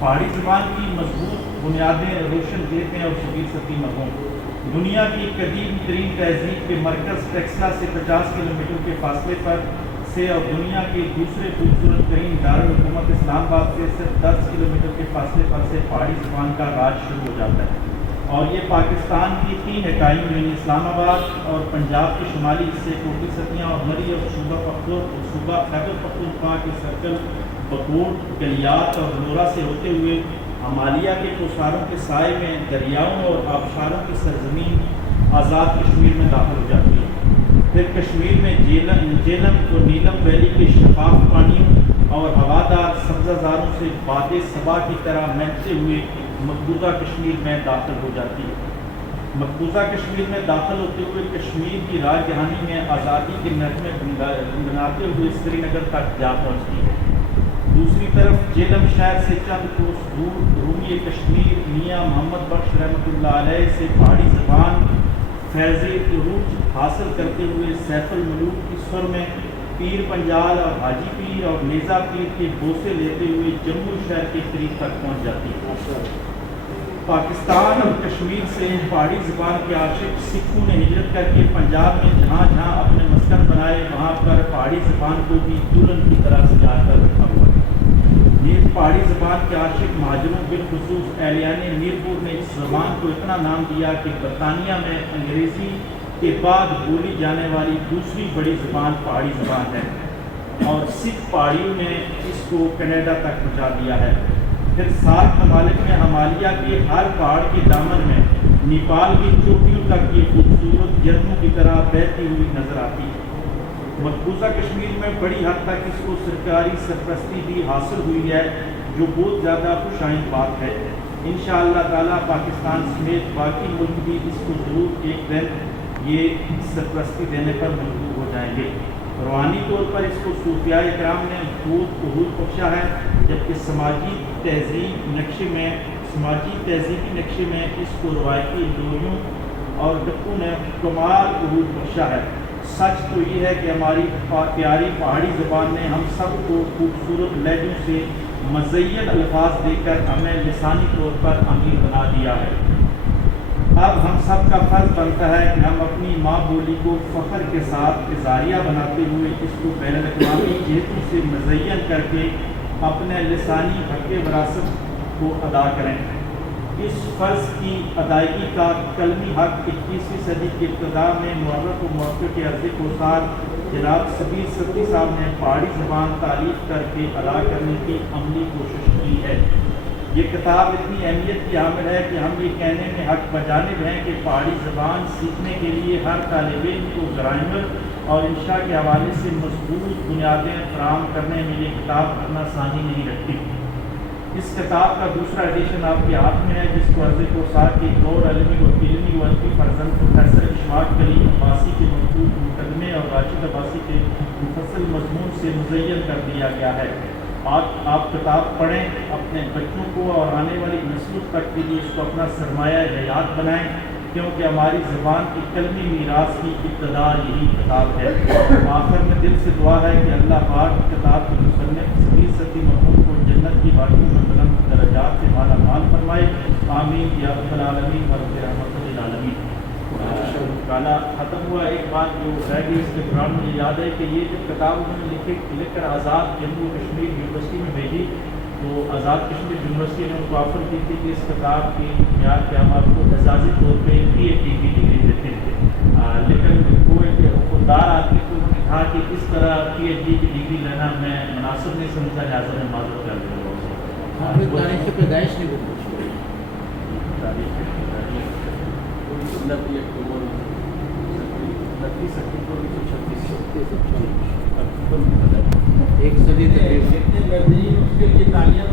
پہاڑی زبان کی مضبوط بنیادیں روشن دیتے ہیں اور سبیل ستی مرہون۔ دنیا کی قدیم ترین تہذیب کے مرکز ٹیکسلا سے 50 کلومیٹر کے فاصلے پر سے اور دنیا کے دوسرے خوبصورت ترین دارالحکومت اسلام آباد سے صرف 10 کلومیٹر کے فاصلے پر سے پہاڑی زبان کا راج شروع ہو جاتا ہے، اور یہ پاکستان کی 3 اکائیوں یعنی اسلام آباد اور پنجاب کے شمالی حصے کوٹی ستیاں اور مری اور صوبہ خیبر پختونخوا کے سرکل بکوٹ گلیات اور نورا سے ہوتے ہوئے ہمالیہ کے کوساروں کے سائے میں دریاؤں اور آبشاروں کی سرزمین آزاد کشمیر میں داخل ہو جاتی ہے۔ پھر کشمیر میں جیلم اور نیلم ویلی کے شفاف پانیوں اور ہوادار سبزہ زاروں سے باد صبا کی طرح مہکتے ہوئے مقبوضہ کشمیر میں داخل ہو جاتی ہے۔ مقبوضہ کشمیر میں داخل ہوتے ہوئے کشمیر کی راج دہانی میں آزادی کے نغمے بناتے ہوئے سری نگر تک جا پہنچتی ہے۔ دوسری طرف جیلم شہر سے چند کوس دور رومی کشمیر میاں محمد بخش رحمۃ اللہ علیہ سے پہاڑی زبان فیض عروج حاصل کرتے ہوئے سیف الملوک کی سر میں پیر پنجال اور حاجی پیر اور نیزا پیر کے بوسے لیتے ہوئے جموں شہر کے قریب تک پہنچ جاتی ہے۔ پاکستان اور کشمیر سے پہاڑی زبان کے عاشق سکھوں نے ہجرت کر کے پنجاب میں جہاں جہاں اپنے مسکن بنائے وہاں پر پہاڑی زبان کو بھی دلہن کی طرح سجا کر رکھا ہوا ہے۔ یہ پہاڑی زبان کے عاشق مہاجروں بالخصوص اہلیان میرپور نے اس زبان کو اتنا نام دیا کہ برطانیہ میں انگریزی کے بعد بولی جانے والی دوسری بڑی زبان پہاڑی زبان ہے، اور سکھ پہاڑیوں نے اس کو کینیڈا تک پہنچا دیا ہے۔ پھر 7 ممالک میں ہمالیہ کے ہر پہاڑ کے دامن میں نیپال کی چوٹیوں تک یہ خوبصورت جھرنوں کی طرح بہتی ہوئی نظر آتی ہے۔ مقبوضہ کشمیر میں بڑی حد تک اس کو سرکاری سرپرستی بھی حاصل ہوئی ہے، جو بہت زیادہ خوش آئند بات ہے۔ انشاءاللہ تعالیٰ پاکستان سمیت باقی ملک بھی اس کو ضرور ایک دن یہ سرپرستی دینے پر مجبور ہو جائیں گے۔ روحانی طور پر اس کو صوفیاء کرام نے بہت عہود بخشا ہے، جبکہ سماجی تہذیبی نقشے میں اس کو روایتی لوریوں اور ڈپو نے کمال عہود بخشا ہے۔ سچ تو یہ ہے کہ ہماری پیاری پہاڑی زبان نے ہم سب کو خوبصورت لہجوں سے مزین الفاظ دے کر ہمیں لسانی طور پر امیر بنا دیا ہے۔ اب ہم سب کا فرض بنتا ہے کہ ہم اپنی ماں بولی کو فخر کے ساتھ اظہاریہ بناتے ہوئے اس کو بین الاقوامی جہتوں سے مزین کر کے اپنے لسانی حق وراثت کو ادا کریں۔ اس فرض کی ادائیگی کا کلمی حق 21ویں صدی کی ابتدا میں مورخ و محقق عرض کوثر جناب سبیل ستی صاحب نے پہاڑی زبان تعریف کر کے ادا کرنے کی عملی کوشش کی ہے۔ یہ کتاب اتنی اہمیت کی حامل ہے کہ ہم یہ کہنے میں حق بجانب ہیں کہ پہاڑی زبان سیکھنے کے لیے ہر طالب علم کو گرامر اور انشاء کے حوالے سے مضبوط بنیادیں فراہم کرنے میں یہ کتاب اپنا ثانی نہیں رکھتی۔ اس کتاب کا دوسرا ایڈیشن آپ کے ہاتھ میں ہے، جس کو عرض کوثر کے غور علمی و ادبی فرزند پروفیسر اشفاق کریم عباسی کے مکتوب مقدمے اور راشد عباسی کے مفصل مضمون سے مزین کر دیا گیا ہے۔ آپ کتاب پڑھیں، اپنے بچوں کو اور آنے والی نسلوں تک کے لیے اس کو اپنا سرمایہ حیات بنائیں، کیونکہ ہماری زبان کی قلمی میراث کی ابتدا یہی کتاب ہے۔ آخر میں دل سے دعا ہے کہ اللہ پاک کتاب کے مصنف سبیل ستی مرحوم کو جنت کی وادیوں میں بلند درجات سے مالا مال فرمائے، آمین یا رب العالمین و رب رحمت للعالمین۔ کالا ختم ہوا، ایک بات جو رہ گئی اس کے دوران مجھے یاد ہے کہ یہ جب کتاب انہوں نے لکھ کر آزاد جموں کشمیر یونیورسٹی میں بھیجی تو آزاد کشمیر یونیورسٹی نے ان کو آفر کی تھی کہ اس کتاب کی بنیاد پہ ہم آپ کو اعزازی طور پہ PhD کی ڈگری دیتے تھے، لیکن وہ ایک خوددار آدمی کو انہوں نے کہا کہ اس طرح PhD کی ڈگری لینا میں مناسب نہیں سمجھا، لہٰذا میں معذرت کر دوں گا۔ تاریخ پیدائش نہیں بولتے، ایک صدی تقریباً اس کے لیے تالیاں